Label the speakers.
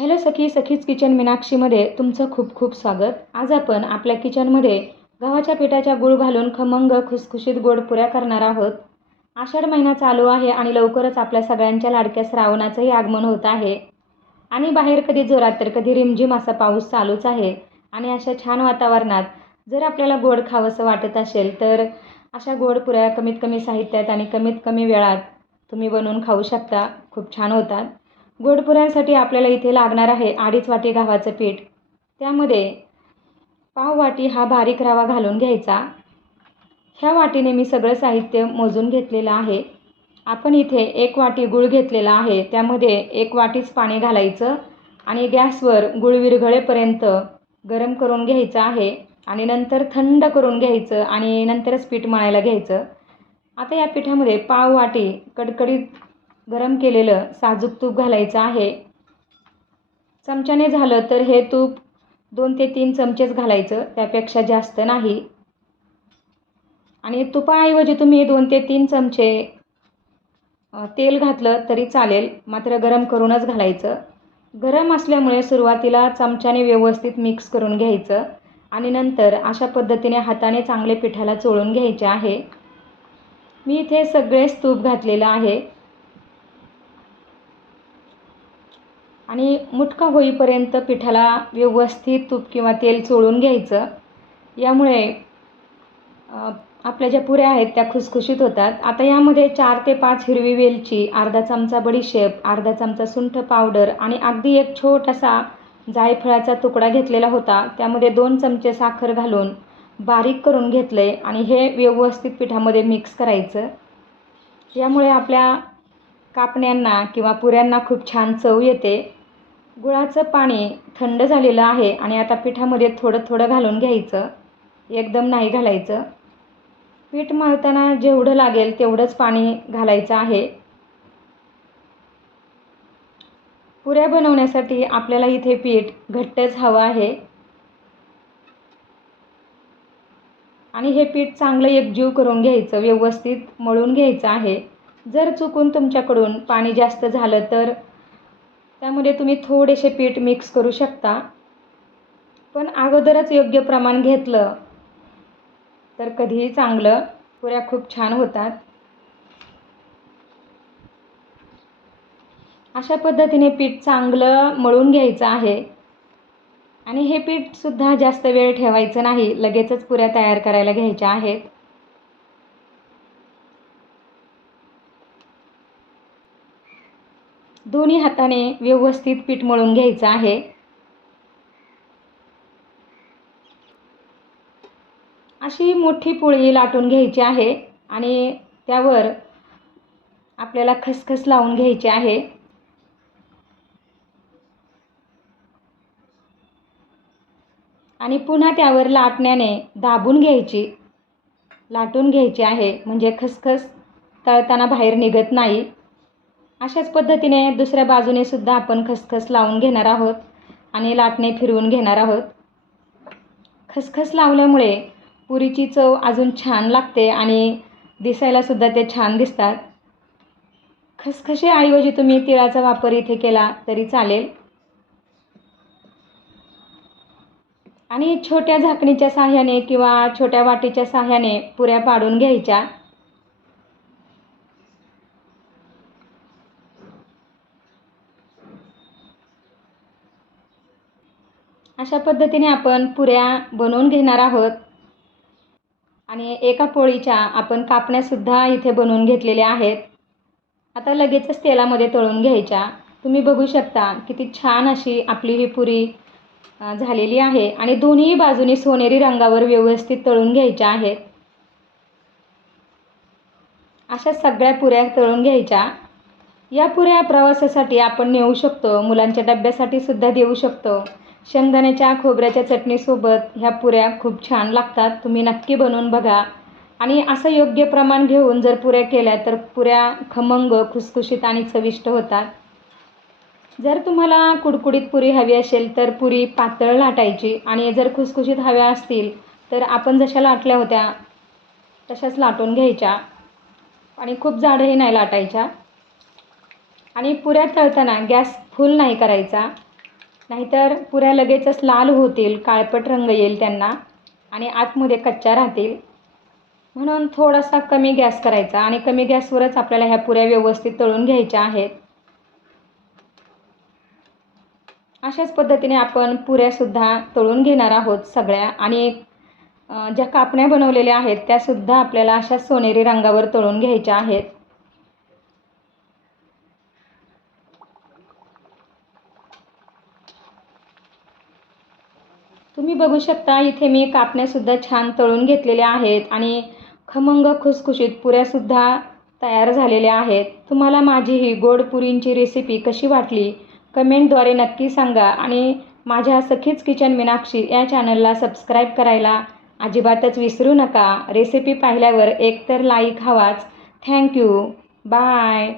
Speaker 1: Hello सखी सखीच kitchen मीनाक्षीमध्ये तुमचं खूप खूप स्वागत. आज आपण आपल्या किचनमध्ये गव्हाच्या पिठाच्या गुळ घालून खमंग खुसखुशीत गोड पुऱ्या करणार आहोत. आषाढ महिना चालू आहे आणि लवकरच आपल्या सगळ्यांच्या लाडक्या श्रावणाचंही आगमन होत आहे. आणि बाहेर कधी जोरात तर कधी रिमझिम असा पाऊस चालूच आहे. आणि अशा छान वातावरणात जर आपल्याला गोड खावंसं वाटत असेल तर अशा गोड पुऱ्या कमीत कमी साहित्यात आणि कमीत कमी वेळात तुम्ही बनवून खाऊ शकता. खूप छान होतात. गोडपुऱ्यांसाठी आपल्याला इथे लागणार आहे अडीच वाटी गव्हाचं पीठ. त्यामध्ये पाव वाटी हा बारीक रवा घालून घ्यायचा. ह्या वाटीने मी सगळं साहित्य मोजून घेतलेलं आहे. आपण इथे एक वाटी गूळ घेतलेला आहे. त्यामध्ये एक वाटीच पाणी घालायचं आणि गॅसवर गुळ विरघळेपर्यंत गरम करून घ्यायचं आहे आणि नंतर थंड करून घ्यायचं आणि नंतरच पीठ मळायला घ्यायचं. आता या पिठामध्ये पाव वाटी कडकडीत गरम केलेलं साजूक तूप घालायचं आहे. चमच्याने झालं तर हे तूप दोन ते तीन चमचेच घालायचं त्यापेक्षा जास्त नाही. आणि तुपाऐवजी तुम्ही दोन ते तीन चमचे तेल घातलं तरी चालेल मात्र गरम करूनच घालायचं. गरम असल्यामुळे सुरुवातीला चमच्याने व्यवस्थित मिक्स करून घ्यायचं आणि नंतर अशा पद्धतीने हाताने चांगले पिठाला चोळून घ्यायचे आहे. मी इथे सगळेच तूप घातलेलं आहे. आणि मुटका होईपर्यंत पिठाला व्यवस्थित तूप किंवा तेल चोळून घ्यायचं. यामुळे आपल्या ज्या पुऱ्या आहेत त्या खुसखुशीत होतात. आता यामध्ये चार ते पाच हिरवी वेलची अर्धा चमचा बडीशेप अर्धा चमचा सुंठ पावडर आणि अगदी एक छोटासा जायफळाचा तुकडा घेतलेला होता. त्यामध्ये दोन चमचे साखर घालून बारीक करून घेतलं आहे आणि हे व्यवस्थित पिठामध्ये मिक्स करायचं. यामुळे आपल्या कापण्यांना किंवा पुऱ्यांना खूप छान चव येते. गुळाचं पाणी थंड झालेलं आहे आणि आता पिठामध्ये थोडं थोडं घालून घ्यायचं. एकदम नाही घालायचं. पीठ मळताना जेवढं लागेल तेवढंच पाणी घालायचं आहे. पुऱ्या बनवण्यासाठी आपल्याला इथे पीठ घट्टच हवं आहे. आणि हे पीठ चांगलं एकजीव करून घ्यायचं व्यवस्थित मळून घ्यायचं आहे. जर चुकून तुमच्याकडून पाणी जास्त झालं तर त्यामध्ये तुम्ही थोडेसे पीठ मिक्स करू शकता. पण अगोदरच योग्य प्रमाण घेतलं तर कधीही चांगलं. पुऱ्या खूप छान होतात. अशा पद्धतीने पीठ चांगलं मळून घ्यायचं आहे. आणि हे पीठसुद्धा जास्त वेळ ठेवायचं नाही. लगेचच पुऱ्या तयार करायला घ्यायच्या आहेत. दोन्ही हाताने व्यवस्थित पीठ मळून घ्यायचं आहे. अशी मोठी पोळी लाटून घ्यायची आहे आणि त्यावर आपल्याला खसखस लावून घ्यायची आहे. आणि पुन्हा त्यावर लाटण्याने दाबून घ्यायची लाटून घ्यायची आहे. म्हणजे खसखस तळताना बाहेर निघत नाही. अशाच पद्धतीने दुसऱ्या बाजूने सुद्धा आपण खसखस लावून घेणार आहोत आणि लाटणे फिरवून घेणार आहोत. खसखस लावल्यामुळे पुरीची चव अजून छान लागते आणि दिसायलासुद्धा ते छान दिसतात. खसखशेऐवजी तुम्ही तिळाचा वापर इथे केला तरी चालेल. आणि छोट्या झाकणीच्या साह्याने किंवा छोट्या वाटीच्या साह्याने पुऱ्या पाडून घ्यायच्या. अशा पद्धतीने आपण पुऱ्या बनवून घेणार आहोत. आणि एका पोळीच्या आपण कापण्यासुद्धा इथे बनवून घेतलेल्या आहेत. आता लगेचच तेलामध्ये तळून घ्यायच्या. तुम्ही बघू शकता किती छान अशी आपली ही पुरी झालेली आहे. आणि दोन्ही बाजूनी सोनेरी रंगावर व्यवस्थित तळून घ्यायच्या आहेत. अशा सगळ्या पुऱ्या तळून घ्यायच्या. या पुऱ्या प्रवासासाठी आपण नेऊ शकतो. मुलांच्या डब्यासाठी सुद्धा देऊ शकतो. शेंगदाण्याच्या खोबऱ्याच्या चटणीसोबत ह्या पुऱ्या खूप छान लागतात. तुम्ही नक्की बनवून बघा. आणि असं योग्य प्रमाण घेऊन जर पुऱ्या केल्या तर पुऱ्या खमंग खुसखुशीत आणि चविष्ट होतात. जर तुम्हाला कुडकुडीत पुरी हवी असेल तर पुरी पातळ लाटायची आणि जर खुसखुशीत हव्या असतील तर आपण जशा लाटल्या होत्या तशाच लाटून घ्यायच्या आणि खूप जाडही नाही लाटायच्या. आणि पुऱ्या तळताना गॅस फुल नाही करायचा. नाहीतर पुऱ्या लगेचच लाल होतील काळपट रंग येईल त्यांना आणि आतमध्ये कच्च्या राहतील. म्हणून थोडासा कमी गॅस करायचा आणि कमी गॅसवरच आपल्याला ह्या पुऱ्या व्यवस्थित तळून घ्यायच्या आहेत. अशाच पद्धतीने आपण पुऱ्यासुद्धा तळून घेणार आहोत सगळ्या आणि ज्या कापण्या बनवलेल्या आहेत त्यासुद्धा आपल्याला अशा सोनेरी रंगावर तळून घ्यायच्या आहेत. तुम्ही बघू शकता इथे मी कापण्यासुद्धा छान तळून घेतलेल्या आहेत आणि खमंग खुसखुशीत पुऱ्यासुद्धा तयार झालेल्या आहेत. तुम्हाला माझी ही गोड पुरींची रेसिपी कशी वाटली? कमेंटद्वारे नक्की सांगा आणि माझ्या सखीच किचन मीनाक्षी या चॅनलला सबस्क्राईब करायला अजिबातच विसरू नका. रेसिपी पाहिल्यावर एकतर लाईक हवाच. Thank you bye